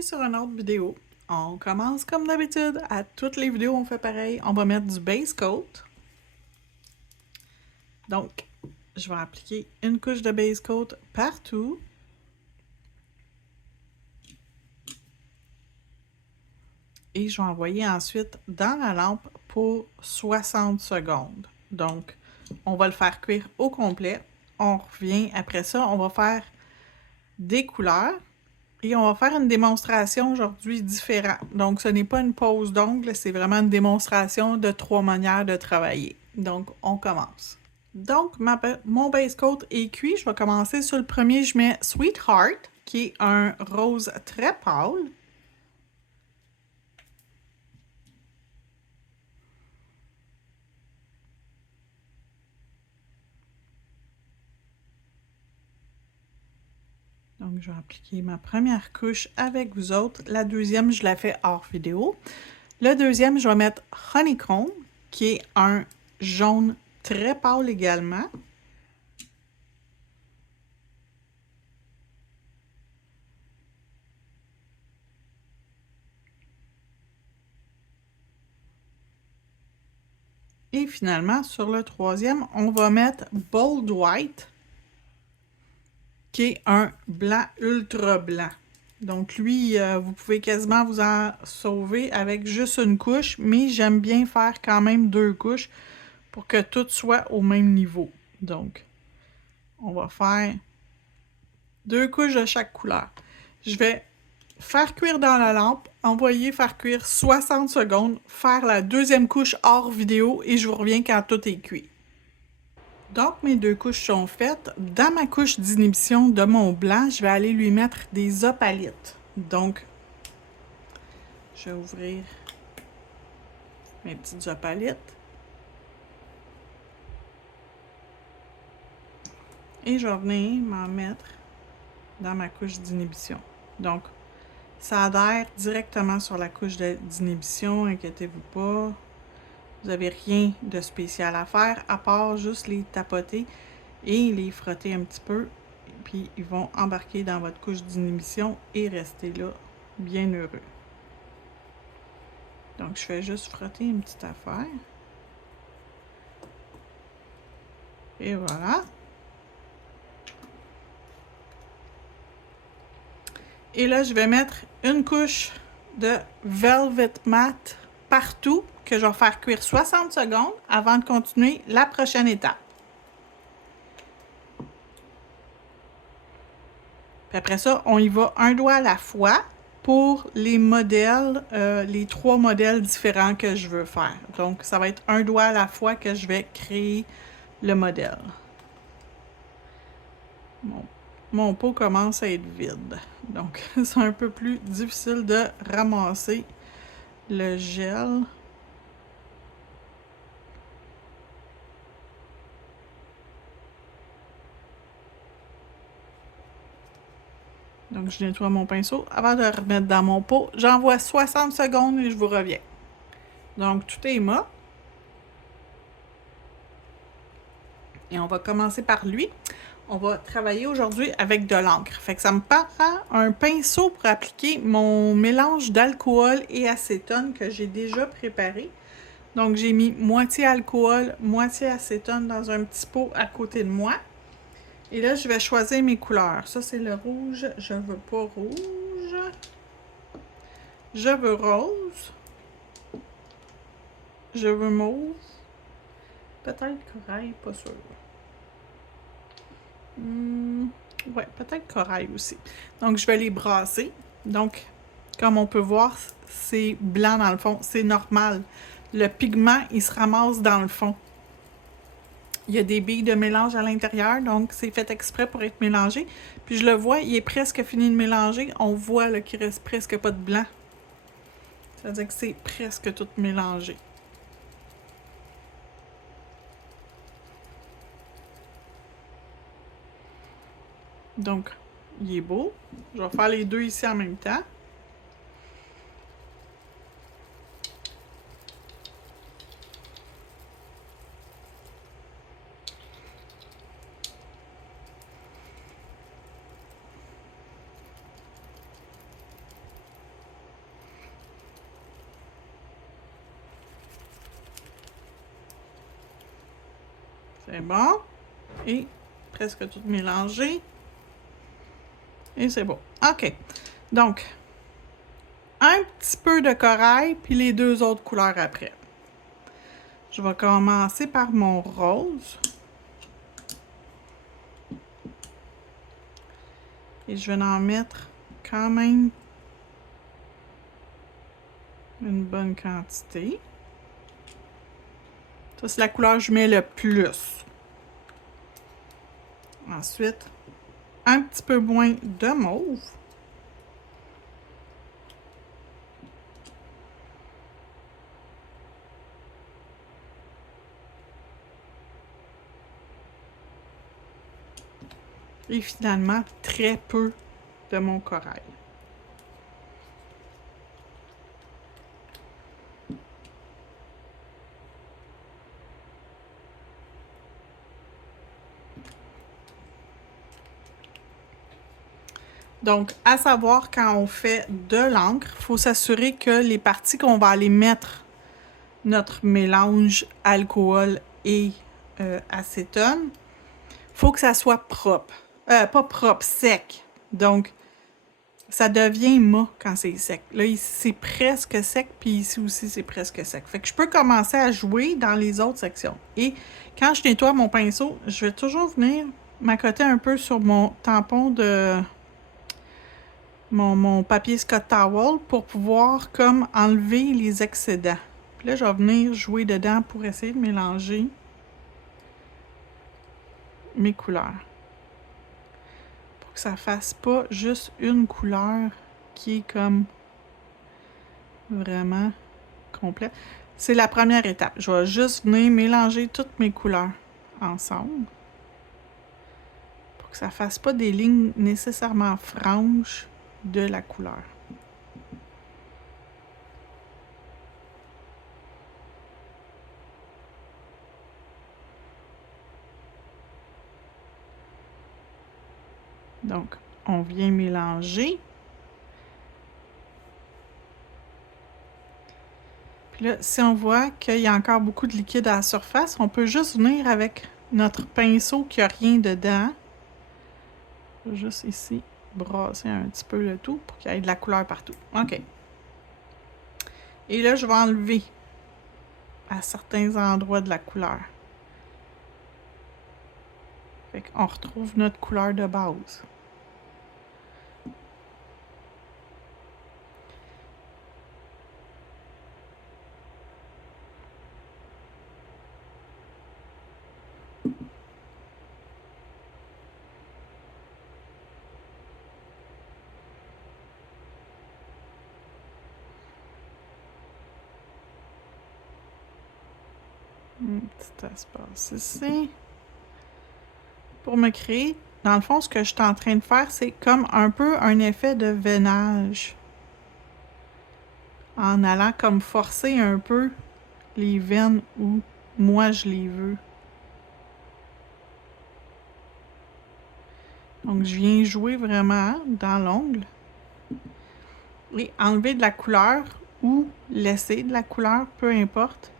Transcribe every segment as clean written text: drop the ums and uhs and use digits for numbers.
bienvenue sur une autre vidéo. On commence comme d'habitude, à toutes les vidéos on fait pareil, on va mettre du base coat. Donc, je vais appliquer une couche de base coat partout. Et je vais envoyer ensuite dans la lampe pour 60 secondes. Donc, on va le faire cuire au complet. On revient après ça, on va faire des couleurs. Et on va faire une démonstration aujourd'hui différente. Donc, ce n'est pas une pose d'ongles, c'est vraiment une démonstration de 3 manières de travailler. Donc, on commence. Donc, mon base coat est cuit. Je vais commencer sur le premier. Je mets Sweetheart, qui est un rose très pâle. Donc, je vais appliquer ma première couche avec vous autres. La deuxième, je la fais hors vidéo. Le deuxième, je vais mettre Honeycomb, qui est un jaune très pâle également. Et finalement, sur le troisième, on va mettre Bold White, qui est un blanc ultra blanc. Donc lui, vous pouvez quasiment vous en sauver avec juste une couche, mais j'aime bien faire quand même 2 couches pour que tout soit au même niveau. Donc, on va faire 2 couches de chaque couleur. Je vais faire cuire dans la lampe, envoyer faire cuire 60 secondes, faire la deuxième couche hors vidéo et je vous reviens quand tout est cuit. Donc, mes 2 couches sont faites. Dans ma couche d'inhibition de mon blanc, je vais aller lui mettre des opalites. Donc, je vais ouvrir mes petites opalites. Et je vais venir m'en mettre dans ma couche d'inhibition. Donc, ça adhère directement sur la couche d'inhibition, inquiétez-vous pas. Vous n'avez rien de spécial à faire, à part juste les tapoter et les frotter un petit peu. Puis ils vont embarquer dans votre couche d'inhibition et rester là, bien heureux. Donc je fais juste frotter une petite affaire. Et voilà. Et là, je vais mettre une couche de Velvet Matte partout, que je vais faire cuire 60 secondes avant de continuer la prochaine étape. Puis après ça, on y va un doigt à la fois pour les modèles, les 3 modèles différents que je veux faire. Donc, ça va être un doigt à la fois que je vais créer le modèle. Mon pot commence à être vide. Donc, c'est un peu plus difficile de ramasser le gel. Donc, je nettoie mon pinceau avant de le remettre dans mon pot. J'envoie 60 secondes et je vous reviens. Donc, tout est mat. Et on va commencer par lui. On va travailler aujourd'hui avec de l'encre. Fait que ça me prend un pinceau pour appliquer mon mélange d'alcool et acétone que j'ai déjà préparé. Donc, j'ai mis moitié alcool, moitié acétone dans un petit pot à côté de moi. Et là, je vais choisir mes couleurs. Ça, c'est le rouge. Je veux pas rouge. Je veux rose. Je veux mauve. Peut-être corail, pas sûr. Ouais, peut-être corail aussi. Donc, je vais les brasser. Donc, comme on peut voir, c'est blanc dans le fond. C'est normal. Le pigment, il se ramasse dans le fond. Il y a des billes de mélange à l'intérieur, donc c'est fait exprès pour être mélangé. Puis je le vois, il est presque fini de mélanger. On voit qu'il reste presque pas de blanc. Ça veut dire que c'est presque tout mélangé. Donc, il est beau. Je vais faire les 2 ici en même temps. C'est bon. Et presque tout mélangé. Et c'est bon. OK. Donc, un petit peu de corail, puis les deux autres couleurs après. Je vais commencer par mon rose. Et je vais en mettre quand même une bonne quantité. Ça, c'est la couleur que je mets le plus. Ensuite, un petit peu moins de mauve. Et finalement, très peu de mon corail. Donc, à savoir, quand on fait de l'encre, il faut s'assurer que les parties qu'on va aller mettre notre mélange alcool et acétone, il faut que ça soit propre. Pas propre, sec. Donc, ça devient mat quand c'est sec. Là, ici, c'est presque sec, puis ici aussi, c'est presque sec. Fait que je peux commencer à jouer dans les autres sections. Et quand je nettoie mon pinceau, je vais toujours venir m'accoter un peu sur mon tampon de... Mon papier Scott Towel pour pouvoir comme enlever les excédents. Puis là, je vais venir jouer dedans pour essayer de mélanger mes couleurs. Pour que ça fasse pas juste une couleur qui est comme vraiment complète. C'est la première étape. Je vais juste venir mélanger toutes mes couleurs ensemble. Pour que ça fasse pas des lignes nécessairement franches de la couleur. Donc, on vient mélanger. Puis là, si on voit qu'il y a encore beaucoup de liquide à la surface, on peut juste venir avec notre pinceau qui n'a rien dedans. Juste ici, brasser un petit peu le tout pour qu'il y ait de la couleur partout. OK. Et là, je vais enlever à certains endroits de la couleur. Fait qu'on retrouve notre couleur de base. Un petit espace ici. Pour me créer, dans le fond, ce que je suis en train de faire, c'est comme un peu un effet de veinage. En allant comme forcer un peu les veines où moi je les veux. Donc, je viens jouer vraiment dans l'ongle et enlever de la couleur ou laisser de la couleur, peu importe,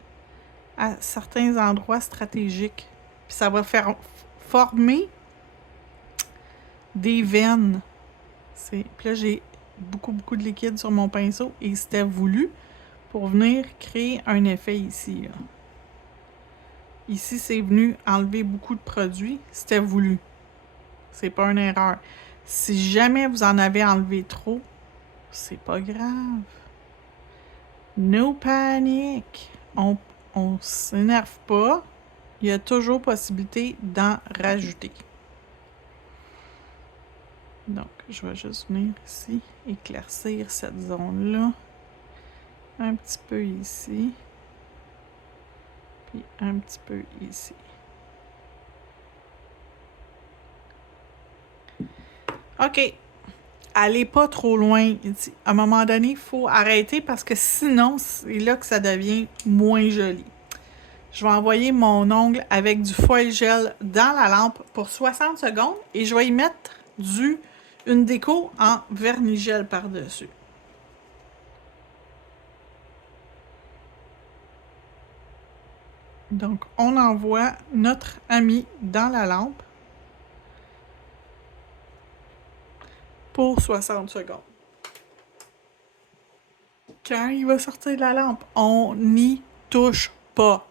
à certains endroits stratégiques. Puis ça va faire former des veines. Puis là, j'ai beaucoup de liquide sur mon pinceau et c'était voulu pour venir créer un effet ici. Là. Ici, c'est venu enlever beaucoup de produits. C'était voulu. C'est pas une erreur. Si jamais vous en avez enlevé trop, c'est pas grave. No panic. On s'énerve pas. Il y a toujours possibilité d'en rajouter. Donc, je vais juste venir ici, éclaircir cette zone-là. Un petit peu ici. Puis un petit peu ici. OK. Allez pas trop loin. À un moment donné, il faut arrêter parce que sinon, c'est là que ça devient moins joli. Je vais envoyer mon ongle avec du foil gel dans la lampe pour 60 secondes et je vais y mettre une déco en vernis gel par-dessus. Donc, on envoie notre ami dans la lampe pour 60 secondes. Quand il va sortir de la lampe, on n'y touche pas.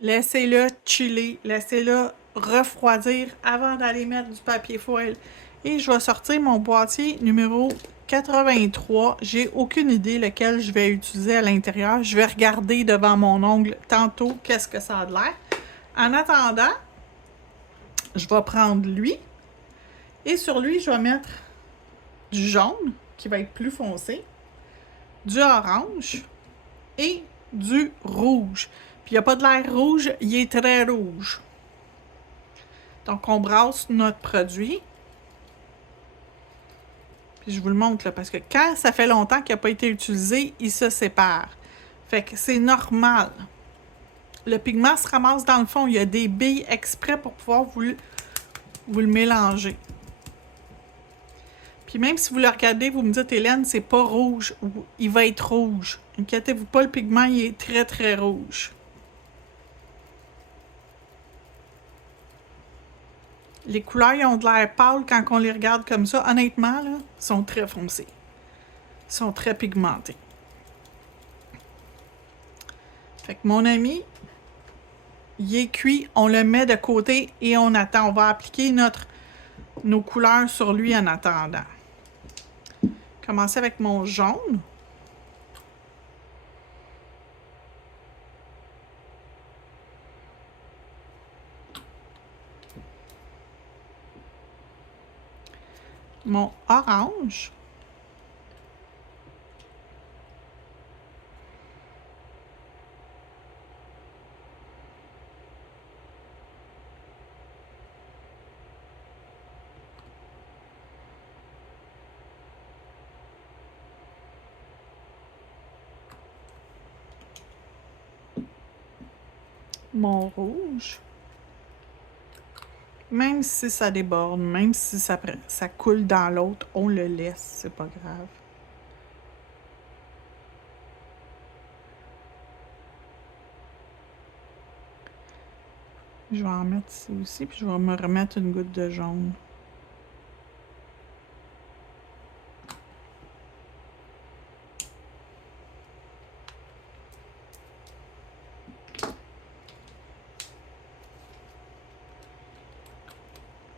Laissez-le chiller, laissez-le refroidir avant d'aller mettre du papier foil. Et je vais sortir mon boîtier numéro 83. J'ai aucune idée lequel je vais utiliser à l'intérieur. Je vais regarder devant mon ongle tantôt qu'est-ce que ça a de l'air. En attendant, je vais prendre lui. Et sur lui, je vais mettre du jaune, qui va être plus foncé, du orange et du rouge. Puis il n'y a pas de l'air rouge, il est très rouge. Donc on brasse notre produit. Puis je vous le montre là, parce que quand ça fait longtemps qu'il n'a pas été utilisé, il se sépare. Fait que c'est normal. Le pigment se ramasse dans le fond. Il y a des billes exprès pour pouvoir vous le mélanger. Puis même si vous le regardez, vous me dites, Hélène, c'est pas rouge. Il va être rouge. Inquiétez-vous pas, le pigment, il est très, très rouge. Les couleurs, ils ont de l'air pâle quand on les regarde comme ça. Honnêtement, là, ils sont très foncés. Ils sont très pigmentés. Fait que mon ami, il est cuit. On le met de côté et on attend. On va appliquer nos couleurs sur lui en attendant. Commencer avec mon jaune. Mon orange. Mon rouge. Même si ça déborde, même si ça coule dans l'autre, on le laisse, c'est pas grave. Je vais en mettre ici aussi, puis je vais me remettre une goutte de jaune.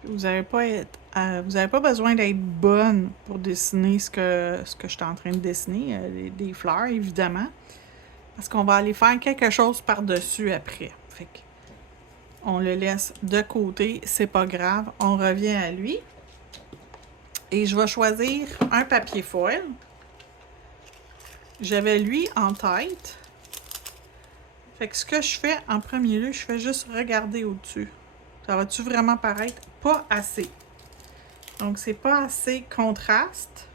Vous n'avez pas besoin d'être bonne pour dessiner ce que je suis en train de dessiner, des fleurs, évidemment. Parce qu'on va aller faire quelque chose par-dessus après. Fait que on le laisse de côté, c'est pas grave. On revient à lui. Et je vais choisir un papier foil. J'avais lui en tête. Fait que ce que je fais en premier lieu, je fais juste regarder au-dessus. Ça va-tu vraiment paraître? Pas assez. Donc, c'est pas assez contraste.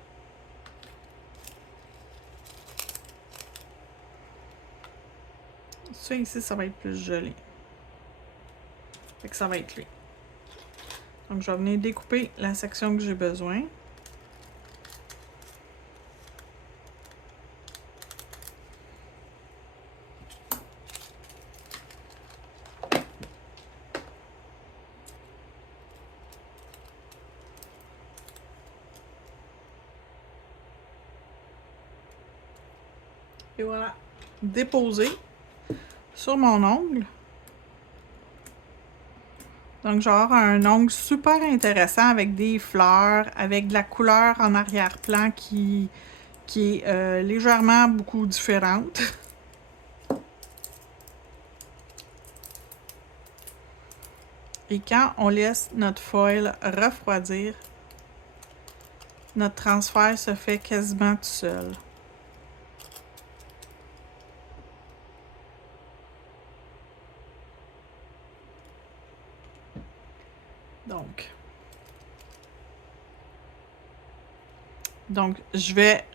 Ça ici, ça va être plus joli. Fait que ça va être lui. Donc, je vais venir découper la section que j'ai besoin. Et voilà, déposer sur mon ongle. Donc, genre un ongle super intéressant avec des fleurs, avec de la couleur en arrière-plan qui est légèrement beaucoup différente. Et quand on laisse notre foil refroidir, notre transfert se fait quasiment tout seul. Donc, je vais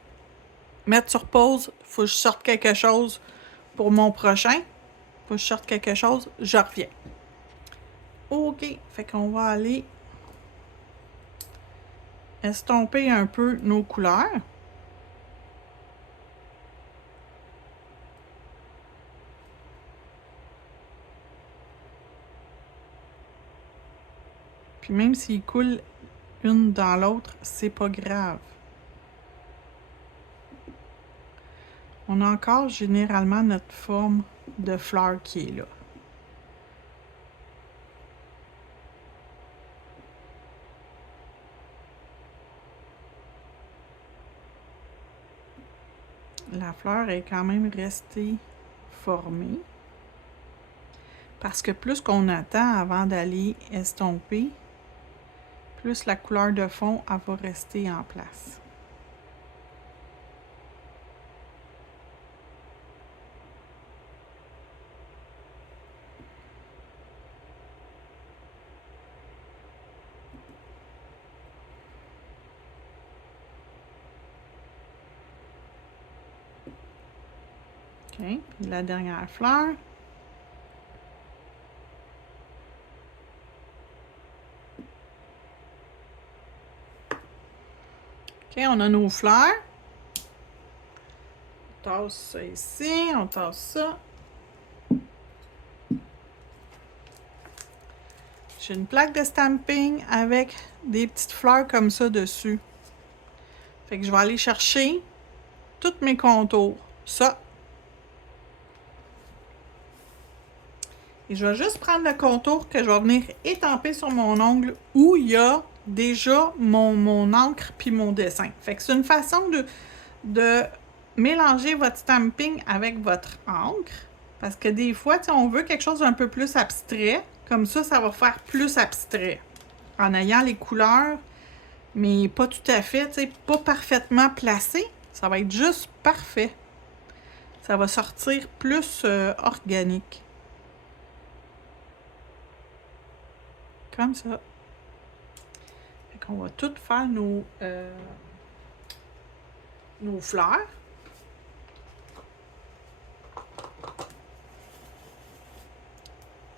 mettre sur pause. Il faut que je sorte quelque chose pour mon prochain. Il faut que je sorte quelque chose. Je reviens. OK. Fait qu'on va aller estomper un peu nos couleurs. Puis même s'ils coulent une dans l'autre, c'est pas grave. On a encore généralement notre forme de fleur qui est là. La fleur est quand même restée formée. Parce que plus qu'on attend avant d'aller estomper, plus la couleur de fond elle va rester en place. OK, puis la dernière fleur. OK, on a nos fleurs. On tasse ça ici, on tasse ça. J'ai une plaque de stamping avec des petites fleurs comme ça dessus. Fait que je vais aller chercher tous mes contours. Ça. Et je vais juste prendre le contour que je vais venir étamper sur mon ongle où il y a déjà mon encre puis mon dessin. Fait que c'est une façon de mélanger votre stamping avec votre encre. Parce que des fois, on veut quelque chose d'un peu plus abstrait. Comme ça va faire plus abstrait. En ayant les couleurs, mais pas tout à fait, pas parfaitement placées. Ça va être juste parfait. Ça va sortir plus organique. Comme ça. Fait qu'on va tout faire nos fleurs.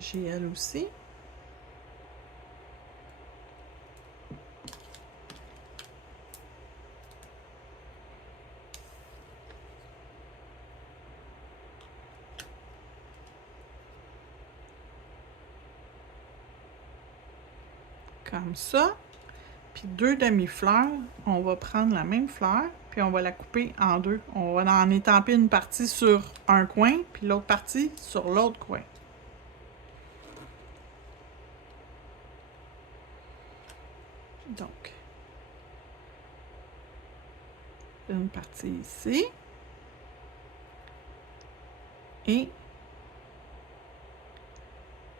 J'ai elle aussi. Comme ça. Puis 2 demi-fleurs, on va prendre la même fleur, puis on va la couper en 2. On va en étamper une partie sur un coin, puis l'autre partie sur l'autre coin. Donc, une partie ici. Et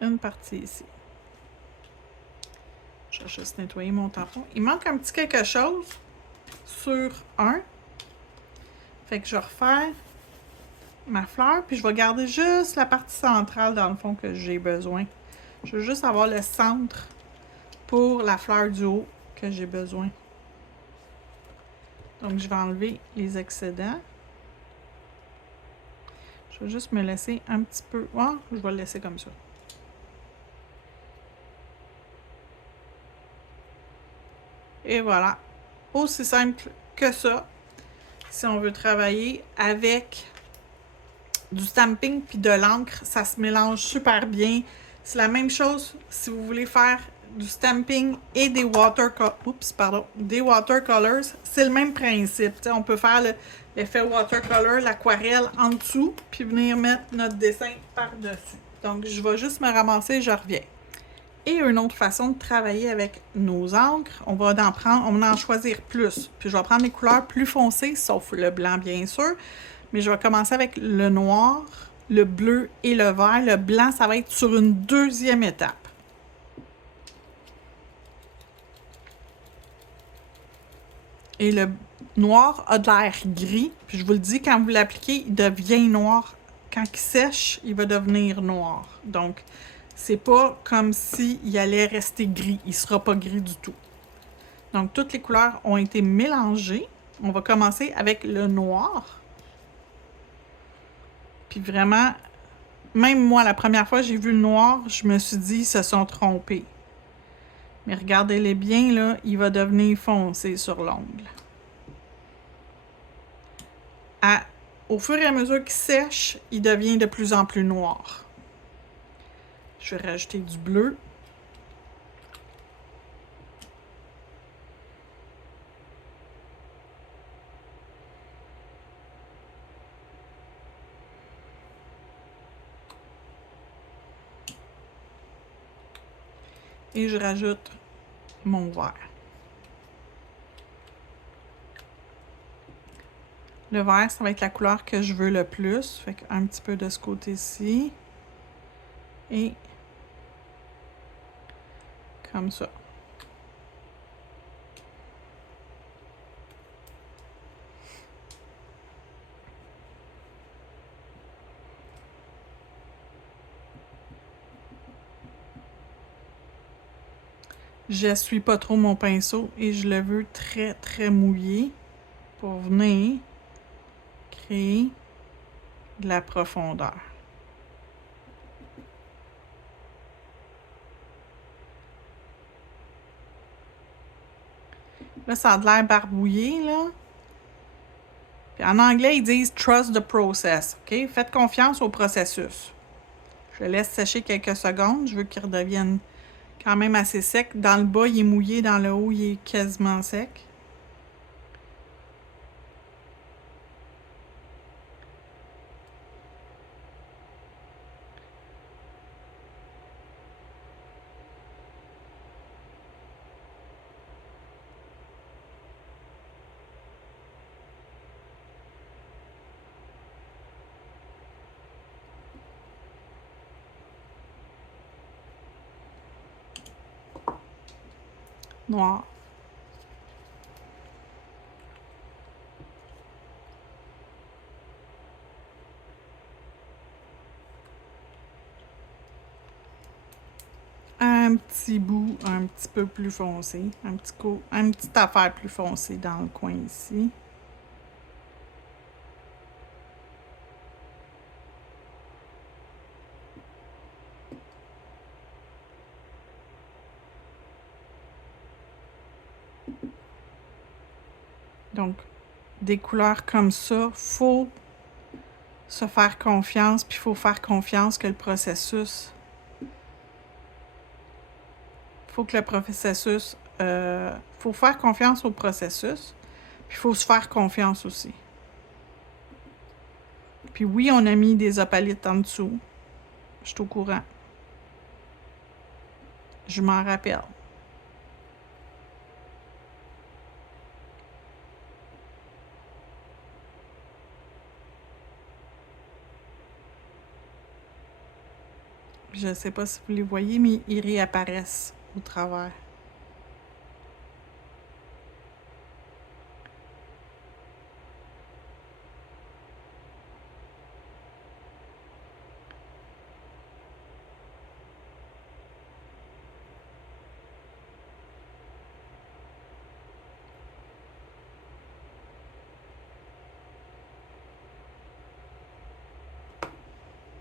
une partie ici. Je vais juste nettoyer mon tampon. Il manque un petit quelque chose sur un. Fait que je vais refaire ma fleur, puis je vais garder juste la partie centrale dans le fond que j'ai besoin. Je veux juste avoir le centre pour la fleur du haut que j'ai besoin. Donc, je vais enlever les excédents. Je vais juste me laisser un petit peu... Oh, je vais le laisser comme ça. Et voilà. Aussi simple que ça. Si on veut travailler avec du stamping puis de l'encre, ça se mélange super bien. C'est la même chose si vous voulez faire du stamping et des watercolors. C'est le même principe. T'sais, on peut faire l'effet watercolor, l'aquarelle en dessous, puis venir mettre notre dessin par-dessus. Donc, je vais juste me ramasser et je reviens. Et une autre façon de travailler avec nos encres, on va en choisir plus. Puis je vais prendre les couleurs plus foncées, sauf le blanc bien sûr. Mais je vais commencer avec le noir, le bleu et le vert. Le blanc, ça va être sur une deuxième étape. Et le noir a de l'air gris. Puis je vous le dis, quand vous l'appliquez, il devient noir. Quand il sèche, il va devenir noir. Donc, c'est pas comme s'il allait rester gris. Il sera pas gris du tout. Donc, toutes les couleurs ont été mélangées. On va commencer avec le noir. Puis vraiment, même moi, la première fois que j'ai vu le noir, je me suis dit, ils se sont trompés. Mais regardez-les bien, là, il va devenir foncé sur l'ongle. Au fur et à mesure qu'il sèche, il devient de plus en plus noir. Je vais rajouter du bleu. Et je rajoute mon vert. Le vert, ça va être la couleur que je veux le plus. Fait qu'un petit peu de ce côté-ci. Et comme ça. J'essuie pas trop mon pinceau et je le veux très, très mouillé pour venir créer de la profondeur. Là, ça a l'air barbouillé, là. Puis en anglais, ils disent « trust the process ». OK? Faites confiance au processus. Je laisse sécher quelques secondes. Je veux qu'il redevienne quand même assez sec. Dans le bas, il est mouillé. Dans le haut, il est quasiment sec. Noir. Un petit bout un petit peu plus foncé. Une petite affaire plus foncée dans le coin ici. Donc, des couleurs comme ça, faut se faire confiance, puis il faut faire confiance que le processus... faut que le processus... faut faire confiance au processus, puis il faut se faire confiance aussi. Puis oui, on a mis des opalites en dessous. Je suis au courant. Je m'en rappelle. Je ne sais pas si vous les voyez, mais ils réapparaissent au travers.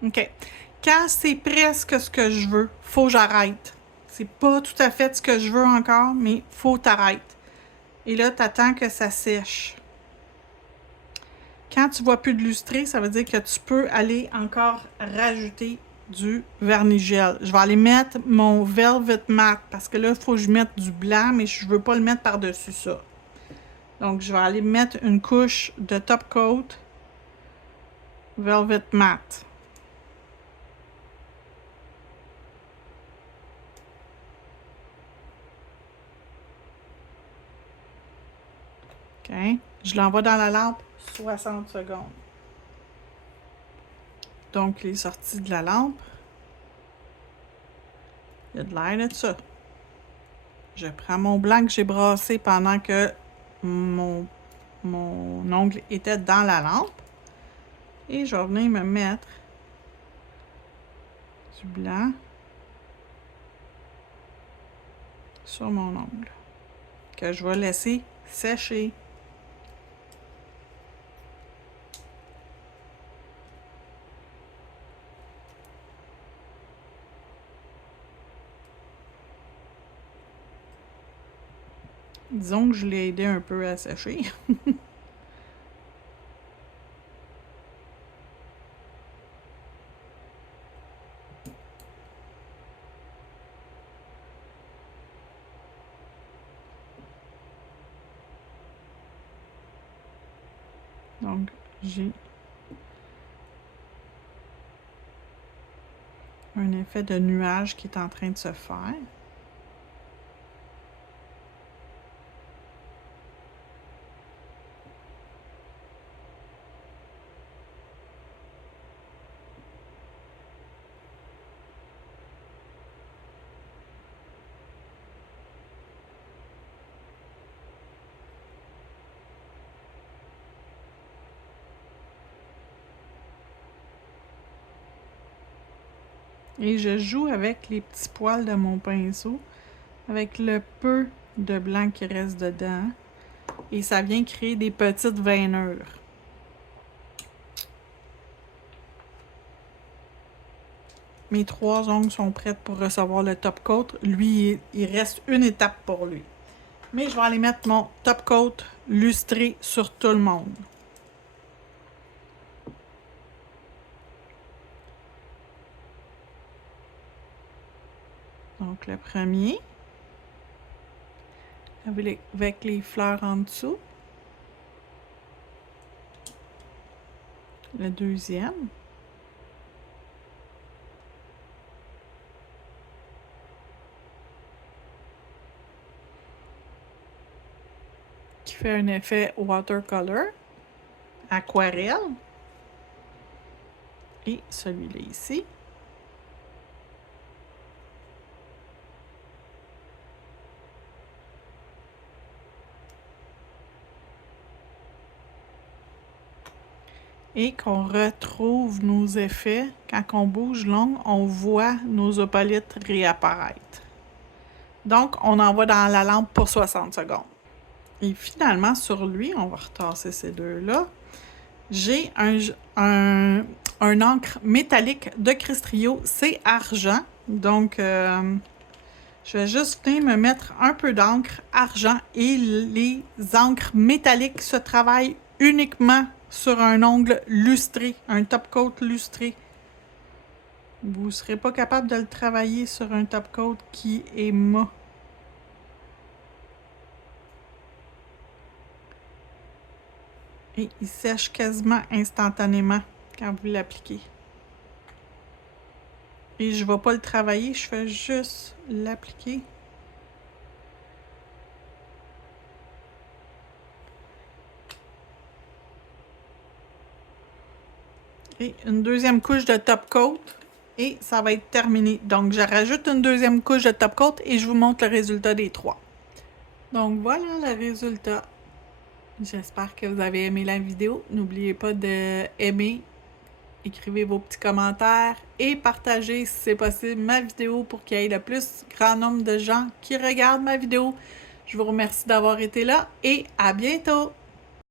OK. Quand c'est presque ce que je veux, faut que j'arrête. C'est pas tout à fait ce que je veux encore, mais faut t'arrêter. Et là, tu attends que ça sèche. Quand tu vois plus de lustré, ça veut dire que tu peux aller encore rajouter du vernis gel. Je vais aller mettre mon Velvet Matte parce que là, il faut que je mette du blanc, mais je veux pas le mettre par-dessus ça. Donc, je vais aller mettre une couche de top coat Velvet Matte. OK. Je l'envoie dans la lampe 60 secondes. Donc, les sorties de la lampe. Il y a de l'air de ça. Je prends mon blanc que j'ai brassé pendant que mon ongle était dans la lampe. Et je vais venir me mettre du blanc sur mon ongle. Que je vais laisser sécher. Disons que je l'ai aidé un peu à sécher. Donc, j'ai un effet de nuage qui est en train de se faire. Et je joue avec les petits poils de mon pinceau, avec le peu de blanc qui reste dedans. Et ça vient créer des petites veinures. Mes 3 ongles sont prêtes pour recevoir le top coat. Lui, il reste une étape pour lui. Mais je vais aller mettre mon top coat lustré sur tout le monde. Donc le premier, avec les fleurs en dessous. Le deuxième. Qui fait un effet watercolor, aquarelle. Et celui-là ici. Et qu'on retrouve nos effets. Quand on bouge l'ongle, on voit nos opalites réapparaître. Donc, on envoie dans la lampe pour 60 secondes. Et finalement, sur lui, on va retasser ces deux-là. J'ai un encre métallique de Crystrio, c'est argent. Donc, je vais juste venir me mettre un peu d'encre argent et les encres métalliques se travaillent uniquement sur un ongle lustré, un top coat lustré. Vous ne serez pas capable de le travailler sur un top coat qui est mat. Et il sèche quasiment instantanément quand vous l'appliquez. Et je ne vais pas le travailler, je fais juste l'appliquer. Et une deuxième couche de top coat et ça va être terminé. Donc, je rajoute une deuxième couche de top coat et je vous montre le résultat des 3. Donc, voilà le résultat. J'espère que vous avez aimé la vidéo. N'oubliez pas d'aimer, écrivez vos petits commentaires et partagez si c'est possible ma vidéo pour qu'il y ait le plus grand nombre de gens qui regardent ma vidéo. Je vous remercie d'avoir été là et à bientôt!